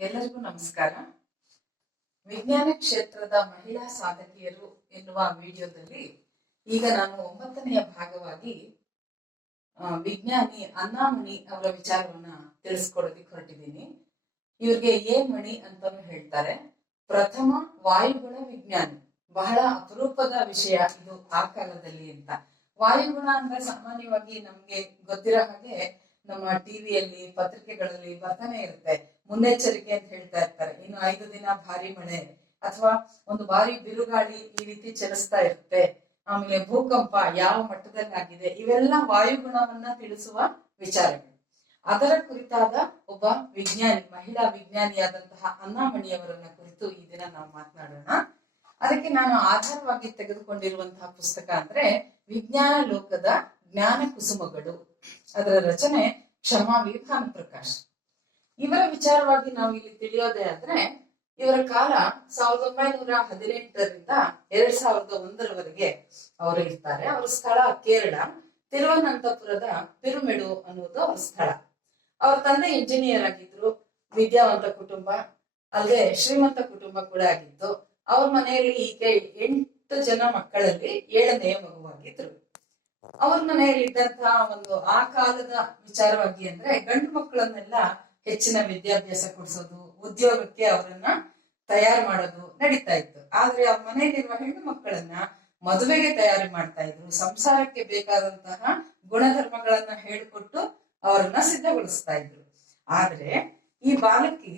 ಎಲ್ಲರಿಗೂ ನಮಸ್ಕಾರ. ವಿಜ್ಞಾನ ಕ್ಷೇತ್ರದ ಮಹಿಳಾ ಸಾಧಕಿಯರು ಎನ್ನುವ ವಿಡಿಯೋದಲ್ಲಿ ಈಗ ನಾನು 9ನೆಯ ಭಾಗವಾಗಿ ವಿಜ್ಞಾನಿ ಅನ್ನಾಮಣಿ ಅವರ ವಿಚಾರವನ್ನ ತಿಳಿಸ್ಕೊಡೋದಕ್ಕೆ ಹೊರಟಿದ್ದೀನಿ. ಇವ್ರಿಗೆ ಎ ಮಣಿ ಅಂತಾನು ಹೇಳ್ತಾರೆ. ಪ್ರಥಮ ವಾಯುಗುಣ ವಿಜ್ಞಾನಿ. ಬಹಳ ಅಪರೂಪದ ವಿಷಯ ಇದು ಆ ಕಾಲದಲ್ಲಿ ಅಂತ. ವಾಯುಗುಣ ಅಂದ್ರೆ ಸಾಮಾನ್ಯವಾಗಿ ನಮ್ಗೆ ಗೊತ್ತಿರೋ ಹಾಗೆ ನಮ್ಮ ಟಿವಿಯಲ್ಲಿ ಪತ್ರಿಕೆಗಳಲ್ಲಿ ಬರ್ತಾನೆ ಇರುತ್ತೆ. ಮುನ್ನೆಚ್ಚರಿಕೆ ಅಂತ ಹೇಳ್ತಾ ಇರ್ತಾರೆ, ಇನ್ನು 5 ದಿನ ಭಾರಿ ಮಳೆ ಅಥವಾ ಒಂದು ಭಾರಿ ಬಿರುಗಾಳಿ ಈ ರೀತಿ ಚಲಿಸ್ತಾ ಇರುತ್ತೆ. ಆಮೇಲೆ ಭೂಕಂಪ ಯಾವ ಮಟ್ಟದಲ್ಲಿ ಆಗಿದೆ, ಇವೆಲ್ಲ ವಾಯುಗುಣವನ್ನ ತಿಳಿಸುವ ವಿಚಾರಗಳು. ಅದರ ಕುರಿತಾದ ಒಬ್ಬ ವಿಜ್ಞಾನಿ, ಮಹಿಳಾ ವಿಜ್ಞಾನಿಯಾದಂತಹ ಅನ್ನಾಮಣಿಯವರನ್ನ ಕುರಿತು ಈ ದಿನ ನಾವು ಮಾತನಾಡೋಣ. ಅದಕ್ಕೆ ನಾನು ಆಧಾರವಾಗಿ ತೆಗೆದುಕೊಂಡಿರುವಂತಹ ಪುಸ್ತಕ ಅಂದ್ರೆ ವಿಜ್ಞಾನ ಲೋಕದ ಜ್ಞಾನ ಕುಸುಮಗಳು. ಅದರ ರಚನೆ ಕ್ಷಮಾ ವಿ ಭಾನುಪ್ರಕಾಶ್. ಇವರ ವಿಚಾರವಾಗಿ ನಾವು ಇಲ್ಲಿ ತಿಳಿಯೋದೇ ಆದ್ರೆ, ಇವರ ಕಾಲ 1918ರಿಂದ 2001ರವರೆಗೆ ಅವರು ಇರ್ತಾರೆ. ಅವರ ಸ್ಥಳ ಕೇರಳ, ತಿರುವನಂತಪುರದ ಪಿರುಮೆಡು ಅನ್ನುವುದು ಅವರ ಸ್ಥಳ. ಅವ್ರ ತಂದೆ ಇಂಜಿನಿಯರ್ ಆಗಿದ್ರು. ವಿದ್ಯಾವಂತ ಕುಟುಂಬ, ಅಲ್ಲದೆ ಶ್ರೀಮಂತ ಕುಟುಂಬ ಕೂಡ ಆಗಿತ್ತು. ಅವ್ರ ಮನೆಯಲ್ಲಿ ಈಕೆ 8 ಜನ ಮಕ್ಕಳಲ್ಲಿ 7ನೆಯ ಮಗುವಾಗಿದ್ರು. ಅವ್ರ ಮನೆಯಲ್ಲಿ ಇದ್ದಂತಹ ಒಂದು ಆ ಕಾಲದ ವಿಚಾರವಾಗಿ ಅಂದ್ರೆ ಗಂಡು ಮಕ್ಕಳನ್ನೆಲ್ಲ ಹೆಚ್ಚಿನ ವಿದ್ಯಾಭ್ಯಾಸ ಕೊಡಿಸೋದು, ಉದ್ಯೋಗಕ್ಕೆ ಅವರನ್ನ ತಯಾರು ಮಾಡೋದು ನಡೀತಾ ಇತ್ತು. ಆದ್ರೆ ಅವ್ರ ಮನೆಯಲ್ಲಿರುವ ಹೆಣ್ಣು ಮಕ್ಕಳನ್ನ ಮದುವೆಗೆ ತಯಾರಿ ಮಾಡ್ತಾ ಇದ್ರು. ಸಂಸಾರಕ್ಕೆ ಬೇಕಾದಂತಹ ಗುಣಧರ್ಮಗಳನ್ನ ಹೇಳಿಕೊಟ್ಟು ಅವರನ್ನ ಸಿದ್ಧಗೊಳಿಸ್ತಾ ಇದ್ರು. ಆದ್ರೆ ಈ ಬಾಲಕಿ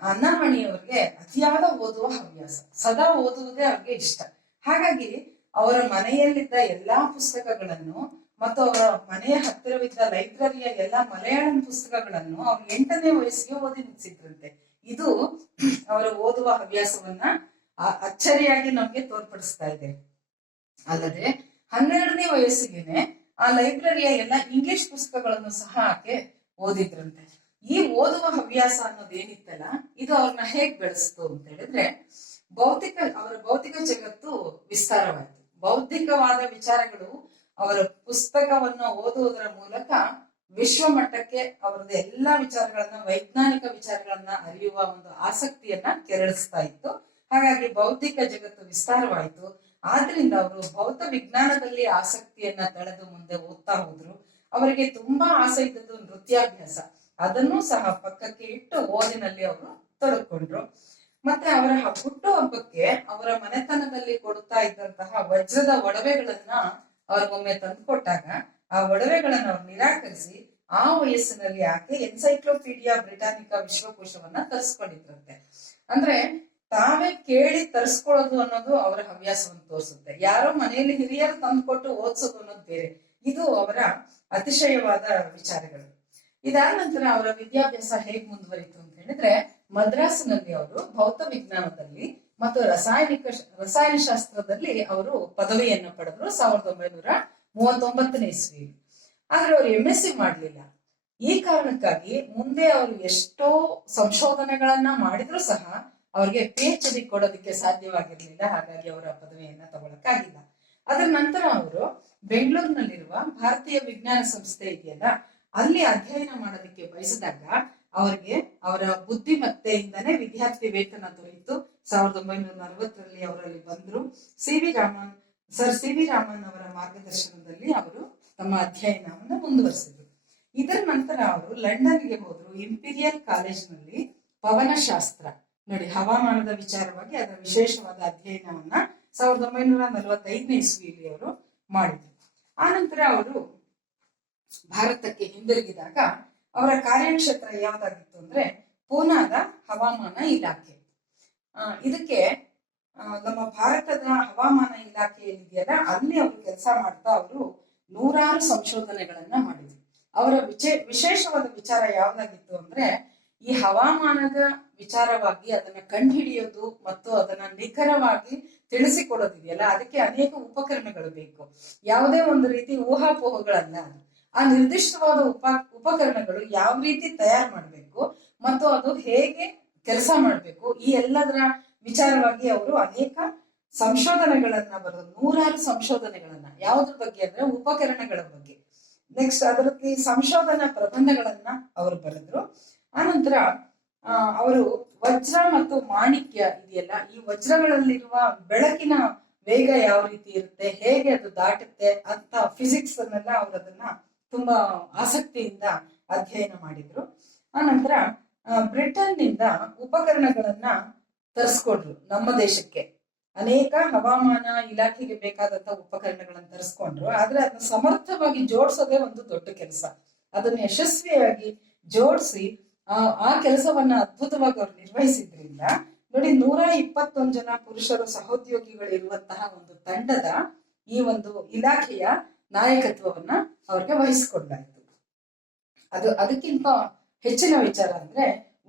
ಅನ್ನಾಮಣಿಯವರಿಗೆ ಅತಿಯಾದ ಓದುವ ಹವ್ಯಾಸ, ಸದಾ ಓದುವುದೇ ಅವ್ರಿಗೆ ಇಷ್ಟ. ಹಾಗಾಗಿ ಅವರ ಮನೆಯಲ್ಲಿದ್ದ ಎಲ್ಲಾ ಪುಸ್ತಕಗಳನ್ನು ಮತ್ತು ಅವರ ಮನೆಯ ಹತ್ತಿರವಿದ್ದ ಲೈಬ್ರರಿಯ ಎಲ್ಲಾ ಮಲಯಾಳಂ ಪುಸ್ತಕಗಳನ್ನು ಅವ್ರು 8ನೇ ವಯಸ್ಸಿಗೆ ಓದಿ ಮುಗಿಸಿದ್ರಂತೆ. ಇದು ಅವರ ಓದುವ ಹವ್ಯಾಸವನ್ನ ಅಚ್ಚರಿಯಾಗಿ ನಮ್ಗೆ ತೋರ್ಪಡಿಸ್ತಾ ಇದೆ. ಅಲ್ಲದೆ 12ನೇ ವಯಸ್ಸಿಗೆನೆ ಆ ಲೈಬ್ರರಿಯ ಎಲ್ಲ ಇಂಗ್ಲಿಷ್ ಪುಸ್ತಕಗಳನ್ನು ಸಹ ಆಕೆ ಓದಿದ್ರಂತೆ. ಈ ಓದುವ ಹವ್ಯಾಸ ಅನ್ನೋದೇನಿತ್ತಲ್ಲ, ಇದು ಅವ್ರನ್ನ ಹೇಗ್ ಬೆಳೆಸ್ತು ಅಂತ ಹೇಳಿದ್ರೆ, ಅವರ ಭೌತಿಕ ಜಗತ್ತು ವಿಸ್ತಾರವಾಯಿತು. ಬೌದ್ಧಿಕವಾದ ವಿಚಾರಗಳು ಅವರ ಪುಸ್ತಕವನ್ನು ಓದುವುದರ ಮೂಲಕ ವಿಶ್ವ ಮಟ್ಟಕ್ಕೆ ಅವರದ್ದು ಎಲ್ಲಾ ವಿಚಾರಗಳನ್ನ, ವೈಜ್ಞಾನಿಕ ವಿಚಾರಗಳನ್ನ ಅರಿಯುವ ಒಂದು ಆಸಕ್ತಿಯನ್ನ ಕೆರಳಿಸ್ತಾ ಇತ್ತು. ಹಾಗಾಗಿ ಬೌದ್ಧಿಕ ಜಗತ್ತು ವಿಸ್ತಾರವಾಯಿತು. ಆದ್ರಿಂದ ಅವರು ಭೌತ ವಿಜ್ಞಾನದಲ್ಲಿ ಆಸಕ್ತಿಯನ್ನ ತಳೆದು ಮುಂದೆ ಓದ್ತಾ ಹೋದ್ರು. ಅವರಿಗೆ ತುಂಬಾ ಆಸೆ ಇದ್ದದ್ದು ನೃತ್ಯಾಭ್ಯಾಸ. ಅದನ್ನೂ ಸಹ ಪಕ್ಕಕ್ಕೆ ಇಟ್ಟು ಓದಿನಲ್ಲಿ ಅವರು ತೊಡಕೊಂಡ್ರು. ಮತ್ತೆ ಅವರ ಹುಟ್ಟುಹಬ್ಬಕ್ಕೆ ಅವರ ಮನೆತನದಲ್ಲಿ ಕೊಡ್ತಾ ಇದ್ದಂತಹ ವಜ್ರದ ಒಡವೆಗಳನ್ನ ಅವ್ರಿಗೊಮ್ಮೆ ತಂದುಕೊಟ್ಟಾಗ ಆ ಒಡವೆಗಳನ್ನ ಅವ್ರು ನಿರಾಕರಿಸಿ ಆ ವಯಸ್ಸಿನಲ್ಲಿ ಆಕೆ ಎನ್ಸೈಕ್ಲೋಪೀಡಿಯಾ ಬ್ರಿಟಾನಿಕಾ ವಿಶ್ವಕೋಶವನ್ನ ತರಿಸ್ಕೊಂಡಿದ್ರಂತೆ. ಅಂದ್ರೆ ತಾವೇ ಕೇಳಿ ತರಿಸ್ಕೊಳ್ಳೋದು ಅನ್ನೋದು ಅವರ ಹವ್ಯಾಸವನ್ನು ತೋರಿಸುತ್ತೆ. ಯಾರೋ ಮನೆಯಲ್ಲಿ ಹಿರಿಯರು ತಂದುಕೊಟ್ಟು ಓದಿಸೋದು ಅನ್ನೋದು ಬೇರೆ. ಇದು ಅವರ ಅತಿಶಯವಾದ ವಿಚಾರಗಳು. ಇದಾದ ನಂತರ ಅವರ ವಿದ್ಯಾಭ್ಯಾಸ ಹೇಗ್ ಮುಂದುವರಿತು ಅಂತ ಹೇಳಿದ್ರೆ, ಮದ್ರಾಸಿನಲ್ಲಿ ಅವರು ಭೌತ ವಿಜ್ಞಾನದಲ್ಲಿ ಮತ್ತು ರಸಾಯನಶಾಸ್ತ್ರದಲ್ಲಿ ಅವರು ಪದವಿಯನ್ನ ಪಡೆದ್ರು 1939ನೇ ಇಸ್ವಿ. ಆದ್ರೆ ಅವರು MSc ಮಾಡ್ಲಿಲ್ಲ. ಈ ಕಾರಣಕ್ಕಾಗಿ ಮುಂದೆ ಅವರು ಎಷ್ಟೋ ಸಂಶೋಧನೆಗಳನ್ನ ಮಾಡಿದ್ರು ಸಹ ಅವ್ರಿಗೆ PhD ಕೊಡೋದಕ್ಕೆ ಸಾಧ್ಯವಾಗಿರ್ಲಿಲ್ಲ. ಹಾಗಾಗಿ ಅವರ ಪದವಿಯನ್ನ ತಗೊಳಕ್ಕಾಗಿಲ್ಲ. ಅದರ ನಂತರ ಅವರು ಬೆಂಗಳೂರಿನಲ್ಲಿರುವ ಭಾರತೀಯ ವಿಜ್ಞಾನ ಸಂಸ್ಥೆ ಇದೆಯಲ್ಲ, ಅಲ್ಲಿ ಅಧ್ಯಯನ ಮಾಡೋದಕ್ಕೆ ಬಯಸಿದಾಗ ಅವರಿಗೆ ಅವರ ಬುದ್ಧಿಮತ್ತೆಯಿಂದನೇ ವಿದ್ಯಾರ್ಥಿ ವೇತನ ದೊರೆಯಿತು. 1940ರಲ್ಲಿ ಅವರಲ್ಲಿ ಬಂದ್ರು. ಸರ್ ಸಿ ವಿ ರಾಮನ್ ಅವರ ಮಾರ್ಗದರ್ಶನದಲ್ಲಿ ಅವರು ತಮ್ಮ ಅಧ್ಯಯನವನ್ನು ಮುಂದುವರಿಸಿದ್ರು. ಇದರ ನಂತರ ಅವರು ಲಂಡನ್ಗೆ ಹೋದ್ರು. ಇಂಪೀರಿಯಲ್ ಕಾಲೇಜ್ನಲ್ಲಿ ಪವನಶಾಸ್ತ್ರ, ನೋಡಿ ಹವಾಮಾನದ ವಿಚಾರವಾಗಿ ಅದರ ವಿಶೇಷವಾದ ಅಧ್ಯಯನವನ್ನ 1945ನೇ ಇಸ್ವಿಯಲ್ಲಿ ಅವರು ಮಾಡಿದ್ರು. ಆನಂತರ ಅವರು ಭಾರತಕ್ಕೆ ಹಿಂದಿರುಗಿದಾಗ ಅವರ ಕಾರ್ಯಕ್ಷೇತ್ರ ಯಾವ್ದಾಗಿತ್ತು ಅಂದ್ರೆ ಪೂನಾದ ಹವಾಮಾನ ಇಲಾಖೆ. ಇದಕ್ಕೆ ನಮ್ಮ ಭಾರತದ ಹವಾಮಾನ ಇಲಾಖೆ ಏನಿದೆಯಲ್ಲ, ಅಲ್ಲಿ ಅವರು ಕೆಲಸ ಮಾಡ್ತಾ ಅವರು 100 ಸಂಶೋಧನೆಗಳನ್ನ ಮಾಡಿದ್ರು. ಅವರ ವಿಶೇಷವಾದ ವಿಚಾರ ಯಾವ್ದಾಗಿತ್ತು ಅಂದ್ರೆ, ಈ ಹವಾಮಾನದ ವಿಚಾರವಾಗಿ ಅದನ್ನ ಕಂಡುಹಿಡಿಯೋದು ಮತ್ತು ಅದನ್ನ ನಿಖರವಾಗಿ ತಿಳಿಸಿಕೊಡೋದಿದೆಯಲ್ಲ, ಅದಕ್ಕೆ ಅನೇಕ ಉಪಕರಣಗಳು ಬೇಕು. ಯಾವುದೇ ಒಂದು ರೀತಿ ಊಹಾಪೋಹಗಳಲ್ಲ ಅದು. ಆ ನಿರ್ದಿಷ್ಟವಾದ ಉಪಕರಣಗಳು ಯಾವ ರೀತಿ ತಯಾರು ಮಾಡಬೇಕು ಮತ್ತು ಅದು ಹೇಗೆ ಕೆಲಸ ಮಾಡಬೇಕು, ಈ ಎಲ್ಲದರ ವಿಚಾರವಾಗಿ ಅವರು ಅನೇಕ ಸಂಶೋಧನೆಗಳನ್ನ ಬರೆದು 100 ಸಂಶೋಧನೆಗಳನ್ನ, ಯಾವುದ್ರ ಬಗ್ಗೆ ಅಂದ್ರೆ ಉಪಕರಣಗಳ ಬಗ್ಗೆ. ನೆಕ್ಸ್ಟ್ ಅದರಲ್ಲಿ ಸಂಶೋಧನಾ ಪ್ರಬಂಧಗಳನ್ನ ಅವರು ಬರೆದ್ರು. ಆನಂತರ ಅವರು ವಜ್ರ ಮತ್ತು ಮಾಣಿಕ್ಯ ಇದೆಯಲ್ಲ, ಈ ವಜ್ರಗಳಲ್ಲಿರುವ ಬೆಳಕಿನ ವೇಗ ಯಾವ ರೀತಿ ಇರುತ್ತೆ, ಹೇಗೆ ಅದು ದಾಟುತ್ತೆ ಅಂತ ಫಿಸಿಕ್ಸ್ ಅನ್ನೆಲ್ಲ ಅವರು ಅದನ್ನ ತುಂಬಾ ಆಸಕ್ತಿಯಿಂದ ಅಧ್ಯಯನ ಮಾಡಿದ್ರು. ಆನಂತರ ಬ್ರಿಟನ್ ನಿಂದ ಉಪಕರಣಗಳನ್ನ ತರಿಸ್ಕೊಂಡ್ರು ನಮ್ಮ ದೇಶಕ್ಕೆ. ಅನೇಕ ಹವಾಮಾನ ಇಲಾಖೆಗೆ ಬೇಕಾದಂತ ಉಪಕರಣಗಳನ್ನ ತರಿಸ್ಕೊಂಡ್ರು. ಆದ್ರೆ ಅದನ್ನ ಸಮರ್ಥವಾಗಿ ಜೋಡಿಸೋದೇ ಒಂದು ದೊಡ್ಡ ಕೆಲಸ. ಅದನ್ನ ಯಶಸ್ವಿಯಾಗಿ ಜೋಡಿಸಿ ಆ ಕೆಲಸವನ್ನ ಅದ್ಭುತವಾಗಿ ಅವ್ರು ನಿರ್ವಹಿಸಿದ್ರಿಂದ ನೋಡಿ, 121 ಜನ ಪುರುಷರು ಸಹೋದ್ಯೋಗಿಗಳಿರುವಂತಹ ಒಂದು ತಂಡದ ಈ ಒಂದು ಇಲಾಖೆಯ ನಾಯಕತ್ವವನ್ನ ಅವ್ರಿಗೆ ವಹಿಸಿಕೊಡ್ಲಾಯ್ತು. ಅದಕ್ಕಿಂತ ಹೆಚ್ಚಿನ ವಿಚಾರ ಅಂದ್ರೆ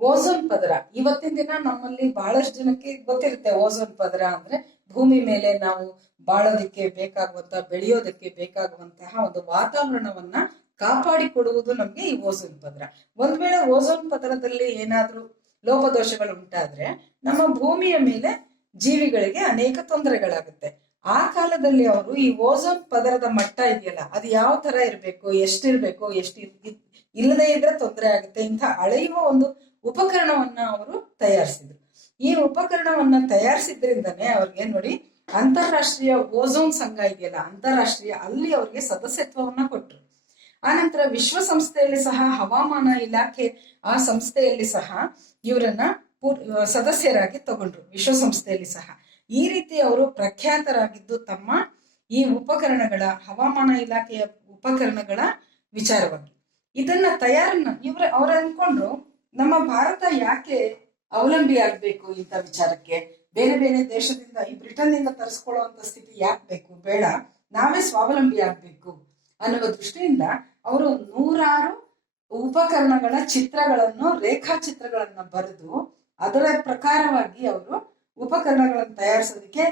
ಓಝೋನ್ ಪದರ. ಇವತ್ತಿನ ದಿನ ನಮ್ಮಲ್ಲಿ ಬಹಳಷ್ಟು ಜನಕ್ಕೆ ಗೊತ್ತಿರುತ್ತೆ ಓಝೋನ್ ಪದರ ಅಂದ್ರೆ ಭೂಮಿ ಮೇಲೆ ನಾವು ಬಾಳೋದಕ್ಕೆ ಬೇಕಾಗುವಂತಹ, ಬೆಳೆಯೋದಕ್ಕೆ ಬೇಕಾಗುವಂತಹ ಒಂದು ವಾತಾವರಣವನ್ನ ಕಾಪಾಡಿಕೊಡುವುದು ನಮ್ಗೆ ಈ ಓಝೋನ್ ಪದರ. ಒಂದ್ ವೇಳೆ ಓಝೋನ್ ಪದರದಲ್ಲಿ ಏನಾದ್ರೂ ಲೋಪದೋಷಗಳು ಉಂಟಾದ್ರೆ ನಮ್ಮ ಭೂಮಿಯ ಮೇಲೆ ಜೀವಿಗಳಿಗೆ ಅನೇಕ ತೊಂದರೆಗಳಾಗುತ್ತೆ. ಆ ಕಾಲದಲ್ಲಿ ಅವರು ಈ ಓಝೋನ್ ಪದರದ ಮಟ್ಟ ಇದೆಯಲ್ಲ, ಅದು ಯಾವ ತರ ಇರ್ಬೇಕು, ಎಷ್ಟಿರ್ಬೇಕು, ಇಲ್ಲದೆ ಇದ್ರೆ ತೊಂದರೆ ಆಗುತ್ತೆ, ಇಂಥ ಅಳೆಯುವ ಒಂದು ಉಪಕರಣವನ್ನ ಅವರು ತಯಾರಿಸಿದ್ರು. ಈ ಉಪಕರಣವನ್ನ ತಯಾರಿಸಿದ್ರಿಂದನೇ ಅವ್ರಿಗೆ ನೋಡಿ ಅಂತಾರಾಷ್ಟ್ರೀಯ ಓಝೋನ್ ಸಂಘ ಇದೆಯಲ್ಲ, ಅಂತಾರಾಷ್ಟ್ರೀಯ, ಅಲ್ಲಿ ಅವ್ರಿಗೆ ಸದಸ್ಯತ್ವವನ್ನ ಕೊಟ್ರು. ಆನಂತರ ವಿಶ್ವಸಂಸ್ಥೆಯಲ್ಲಿ ಸಹ ಹವಾಮಾನ ಇಲಾಖೆ ಆ ಸಂಸ್ಥೆಯಲ್ಲಿ ಸಹ ಇವರನ್ನ ಸದಸ್ಯರಾಗಿ ತಗೊಂಡ್ರು, ವಿಶ್ವಸಂಸ್ಥೆಯಲ್ಲಿ ಸಹ. ಈ ರೀತಿ ಅವರು ಪ್ರಖ್ಯಾತರಾಗಿದ್ದು ತಮ್ಮ ಈ ಉಪಕರಣಗಳ, ಹವಾಮಾನ ಇಲಾಖೆಯ ಉಪಕರಣಗಳ ವಿಚಾರವಾಗಿ. ಇದನ್ನ ಅವ್ರು ಅನ್ಕೊಂಡ್ರು, ನಮ್ಮ ಭಾರತ ಯಾಕೆ ಅವಲಂಬಿ ಆಗ್ಬೇಕು ಇಂಥ ವಿಚಾರಕ್ಕೆ, ಬೇರೆ ಬೇರೆ ದೇಶದಿಂದ, ಈ ಬ್ರಿಟನ್ ನಿಂದ ತರಿಸ್ಕೊಳ್ಳುವಂತ ಸ್ಥಿತಿ ಯಾಕೆ ಬೇಕು, ಬೇಡ, ನಾವೇ ಸ್ವಾವಲಂಬಿ ಆಗ್ಬೇಕು ಅನ್ನುವ ದೃಷ್ಟಿಯಿಂದ ಅವರು 100 ಉಪಕರಣಗಳ ಚಿತ್ರಗಳನ್ನು, ರೇಖಾಚಿತ್ರಗಳನ್ನ ಬರೆದು ಅದರ ಪ್ರಕಾರವಾಗಿ ಅವರು ಉಪಕರಣಗಳನ್ನು ತಯಾರಿಸೋದಕ್ಕೆ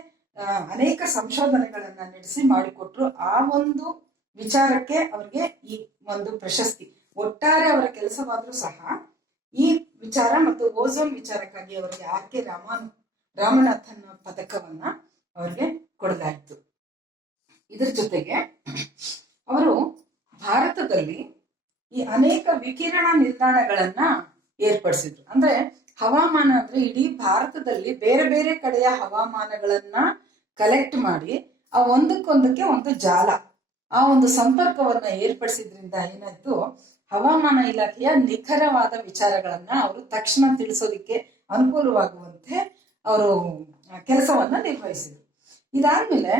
ಅನೇಕ ಸಂಶೋಧನೆಗಳನ್ನ ನಡೆಸಿ ಮಾಡಿಕೊಟ್ರು. ಆ ಒಂದು ವಿಚಾರಕ್ಕೆ ಅವ್ರಿಗೆ ಈ ಒಂದು ಪ್ರಶಸ್ತಿ. ಒಟ್ಟಾರೆ ಅವರ ಕೆಲಸವಾದ್ರೂ ಸಹ ಈ ವಿಚಾರ ಮತ್ತು ಓಝೋನ್ ವಿಚಾರಕ್ಕಾಗಿ ಅವರಿಗೆ R.K. ರಾಮನಾಥನ್ ಪದಕವನ್ನ ಅವರಿಗೆ ಕೊಡಲಾಯಿತು. ಇದ್ರ ಜೊತೆಗೆ ಅವರು ಭಾರತದಲ್ಲಿ ಈ ಅನೇಕ ವಿಕಿರಣ ನಿಲ್ದಾಣಗಳನ್ನ ಏರ್ಪಡಿಸಿದ್ರು. ಅಂದ್ರೆ ಹವಾಮಾನ ಅಂದ್ರೆ ಇಡೀ ಭಾರತದಲ್ಲಿ ಬೇರೆ ಬೇರೆ ಕಡೆಯ ಹವಾಮಾನಗಳನ್ನ ಕಲೆಕ್ಟ್ ಮಾಡಿ ಆ ಒಂದಕ್ಕೊಂದಕ್ಕೆ ಒಂದು ಜಾಲ, ಆ ಒಂದು ಸಂಪರ್ಕವನ್ನ ಏರ್ಪಡಿಸಿದ್ರಿಂದ ಏನಾಯ್ತು, ಹವಾಮಾನ ಇಲಾಖೆಯ ನಿಖರವಾದ ವಿಚಾರಗಳನ್ನ ಅವರು ತಕ್ಷಣ ತಿಳಿಸೋದಿಕ್ಕೆ ಅನುಕೂಲವಾಗುವಂತೆ ಅವರು ಕೆಲಸವನ್ನ ನಿರ್ವಹಿಸಿದ್ರು. ಇದಾದ್ಮೇಲೆ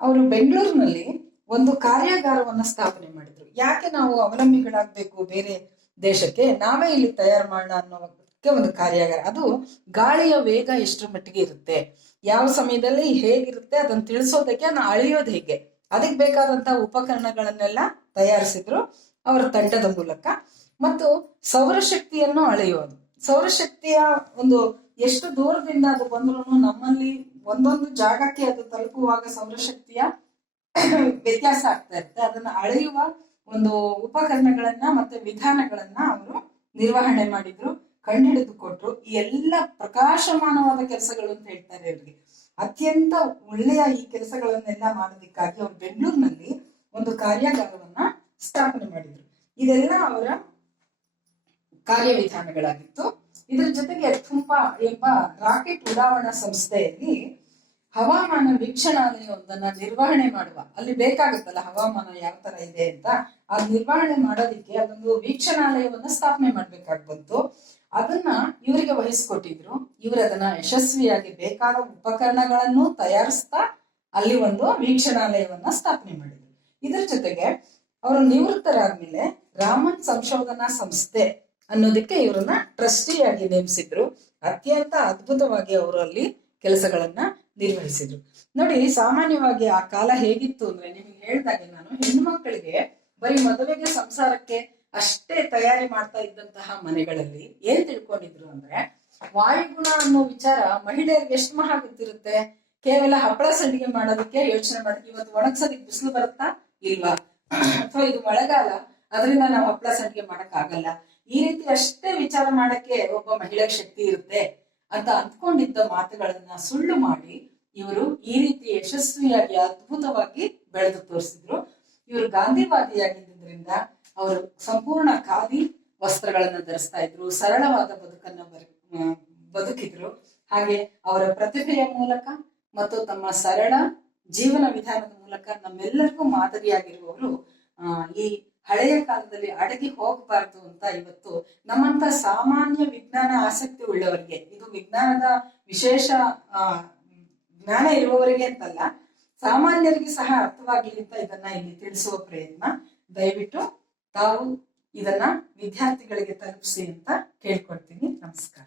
ಅವರು ಬೆಂಗಳೂರಿನಲ್ಲಿ ಒಂದು ಕಾರ್ಯಾಗಾರವನ್ನ ಸ್ಥಾಪನೆ ಮಾಡಿದ್ರು. ಯಾಕೆ ನಾವು ಅವಲಂಬಿಗಳಾಗಬೇಕು ಬೇರೆ ದೇಶಕ್ಕೆ, ನಾವೇ ಇಲ್ಲಿ ತಯಾರು ಮಾಡೋಣ ಅನ್ನೋದಕ್ಕೆ ಒಂದು ಕಾರ್ಯಾಗಾರ. ಅದು ಗಾಳಿಯ ವೇಗ ಎಷ್ಟರ ಮಟ್ಟಿಗೆ ಇರುತ್ತೆ, ಯಾವ ಸಮಯದಲ್ಲಿ ಹೇಗಿರುತ್ತೆ ಅದನ್ನ ತಿಳಿಸೋದಕ್ಕೆ, ಅದನ್ನ ಅಳೆಯೋದು ಹೇಗೆ, ಅದಕ್ಕೆ ಬೇಕಾದಂತಹ ಉಪಕರಣಗಳನ್ನೆಲ್ಲ ತಯಾರಿಸಿದ್ರು ಅವರ ತಂಡದ ಮೂಲಕ. ಮತ್ತು ಸೌರಶಕ್ತಿಯನ್ನು ಅಳೆಯೋದು, ಸೌರಶಕ್ತಿಯ ಒಂದು ಎಷ್ಟು ದೂರದಿಂದ ಅದು ಬಂದ್ರು ನಮ್ಮಲ್ಲಿ ಒಂದೊಂದು ಜಾಗಕ್ಕೆ ಅದು ತಲುಪುವಾಗ ಸೌರಶಕ್ತಿಯ ವ್ಯತ್ಯಾಸ ಆಗ್ತಾ ಇರುತ್ತೆ. ಅದನ್ನ ಅಳೆಯುವ ಒಂದು ಉಪಕರಣಗಳನ್ನ ಮತ್ತೆ ವಿಧಾನಗಳನ್ನ ಅವರು ನಿರ್ವಹಣೆ ಮಾಡಿದ್ರು, ಕಂಡುಹಿಡಿದು ಕೊಟ್ರು. ಈ ಎಲ್ಲ ಪ್ರಕಾಶಮಾನವಾದ ಕೆಲಸಗಳು ಅಂತ ಹೇಳ್ತಾರೆ ಅವ್ರಿಗೆ. ಅತ್ಯಂತ ಒಳ್ಳೆಯ ಈ ಕೆಲಸಗಳನ್ನೆಲ್ಲ ಮಾಡೋದಕ್ಕಾಗಿ ಅವರು ಬೆಂಗಳೂರಿನಲ್ಲಿ ಒಂದು ಕಾರ್ಯಾಗಾರವನ್ನ ಸ್ಥಾಪನೆ ಮಾಡಿದ್ರು. ಇದೆಲ್ಲ ಅವರ ಕಾರ್ಯವಿಧಾನಗಳಾಗಿತ್ತು. ಇದ್ರ ಜೊತೆಗೆ ತುಂಬಾ ಎಂಬ ರಾಕೆಟ್ ಉಡಾವಣಾ ಸಂಸ್ಥೆಯಲ್ಲಿ ಹವಾಮಾನ ವೀಕ್ಷಣಾಲಯವೊಂದನ್ನ ನಿರ್ವಹಣೆ ಮಾಡುವ, ಅಲ್ಲಿ ಬೇಕಾಗುತ್ತಲ್ಲ ಹವಾಮಾನ ಯಾವ ತರ ಇದೆ ಅಂತ, ಆ ನಿರ್ವಹಣೆ ಮಾಡೋದಿಕ್ಕೆ ಅದೊಂದು ವೀಕ್ಷಣಾಲಯವನ್ನ ಸ್ಥಾಪನೆ ಮಾಡ್ಬೇಕಾಗಿ ಬಂತು. ಅದನ್ನ ಇವರಿಗೆ ವಹಿಸ್ಕೊಟ್ಟಿದ್ರು. ಇವರು ಅದನ್ನ ಯಶಸ್ವಿಯಾಗಿ ಬೇಕಾದ ಉಪಕರಣಗಳನ್ನು ತಯಾರಿಸ್ತಾ ಅಲ್ಲಿ ಒಂದು ವೀಕ್ಷಣಾಲಯವನ್ನ ಸ್ಥಾಪನೆ ಮಾಡಿದ್ರು. ಇದ್ರ ಜೊತೆಗೆ ಅವರು ನಿವೃತ್ತರಾದ್ಮೇಲೆ ರಾಮನ್ ಸಂಶೋಧನಾ ಸಂಸ್ಥೆ ಅನ್ನೋದಕ್ಕೆ ಇವರನ್ನ ಟ್ರಸ್ಟಿಯಾಗಿ ನೇಮಿಸಿದ್ರು. ಅತ್ಯಂತ ಅದ್ಭುತವಾಗಿ ಅವರು ಅಲ್ಲಿ ಕೆಲಸಗಳನ್ನ ನಿರ್ವಹಿಸಿದ್ರು. ನೋಡಿ, ಸಾಮಾನ್ಯವಾಗಿ ಆ ಕಾಲ ಹೇಗಿತ್ತು ಅಂದ್ರೆ, ನಿಮ್ಗೆ ಹೇಳ್ದಾಗೆ ನಾನು, ಹೆಣ್ಣು ಮಕ್ಕಳಿಗೆ ಬರೀ ಮದುವೆಗೆ ಸಂಸಾರಕ್ಕೆ ಅಷ್ಟೇ ತಯಾರಿ ಮಾಡ್ತಾ ಇದ್ದಂತಹ ಮನೆಗಳಲ್ಲಿ ಏನ್ ತಿಳ್ಕೊಂಡಿದ್ರು ಅಂದ್ರೆ, ವಾಯುಗುಣ ಅನ್ನೋ ವಿಚಾರ ಮಹಿಳೆಯರಿಗೆ ಎಷ್ಟು ಮಹಾ ಗೊತ್ತಿರುತ್ತೆ. ಕೇವಲ ಹಪ್ಪಳ ಸಂಡಿಗೆ ಮಾಡೋದಕ್ಕೆ ಯೋಚನೆ ಮಾಡಿ, ಇವತ್ತು ಒಣಗ್ಸೋದಿಕ್ ಬಿಸಿಲು ಬರುತ್ತಾ ಇಲ್ವಾ, ಅಥವಾ ಇದು ಮಳೆಗಾಲ ಅದರಿಂದ ನಾವು ಹಪ್ಪಳ ಸಂಡಿಗೆ ಮಾಡಕ್ ಆಗಲ್ಲ, ಈ ರೀತಿ ಅಷ್ಟೇ ವಿಚಾರ ಮಾಡಕ್ಕೆ ಒಬ್ಬ ಮಹಿಳೆಯ ಶಕ್ತಿ ಇರುತ್ತೆ ಅಂತ ಅಂದ್ಕೊಂಡಿದ್ದ ಮಾತುಗಳನ್ನ ಸುಳ್ಳು ಮಾಡಿ ಇವರು ಈ ರೀತಿ ಯಶಸ್ವಿಯಾಗಿ ಅದ್ಭುತವಾಗಿ ಬೆಳೆದು ತೋರಿಸಿದ್ರು. ಇವರು ಗಾಂಧಿವಾದಿಯಾಗಿದ್ದರಿಂದ ಅವರು ಸಂಪೂರ್ಣ ಖಾದಿ ವಸ್ತ್ರಗಳನ್ನ ಧರಿಸ್ತಾ ಇದ್ರು, ಸರಳವಾದ ಬದುಕಿದ್ರು. ಹಾಗೆ ಅವರ ಪ್ರತಿಭೆಯ ಮೂಲಕ ಮತ್ತು ತಮ್ಮ ಸರಳ ಜೀವನ ವಿಧಾನದ ಮೂಲಕ ನಮ್ಮೆಲ್ಲರಿಗೂ ಮಾದರಿಯಾಗಿರುವವರು. ಈ ಹಳೆಯ ಕಾಲದಲ್ಲಿ ಅಡಗಿ ಹೋಗಬಾರ್ದು ಅಂತ ಇವತ್ತು ನಮ್ಮಂತ ಸಾಮಾನ್ಯ ವಿಜ್ಞಾನ ಆಸಕ್ತಿ ಉಳ್ಳವರಿಗೆ, ಇದು ವಿಜ್ಞಾನದ ವಿಶೇಷ ಜ್ಞಾನ ಇರುವವರಿಗೆ ಅಂತಲ್ಲ, ಸಾಮಾನ್ಯರಿಗೆ ಸಹ ಅರ್ಥವಾಗಲಿ ಅಂತ ಇದನ್ನ ಇಲ್ಲಿ ತಿಳಿಸುವ ಪ್ರಯತ್ನ. ದಯವಿಟ್ಟು ತಾವು ಇದನ್ನ ವಿದ್ಯಾರ್ಥಿಗಳಿಗೆ ತಲುಪಿಸಿ ಅಂತ ಕೇಳ್ಕೊಳ್ತೀನಿ. ನಮಸ್ಕಾರ.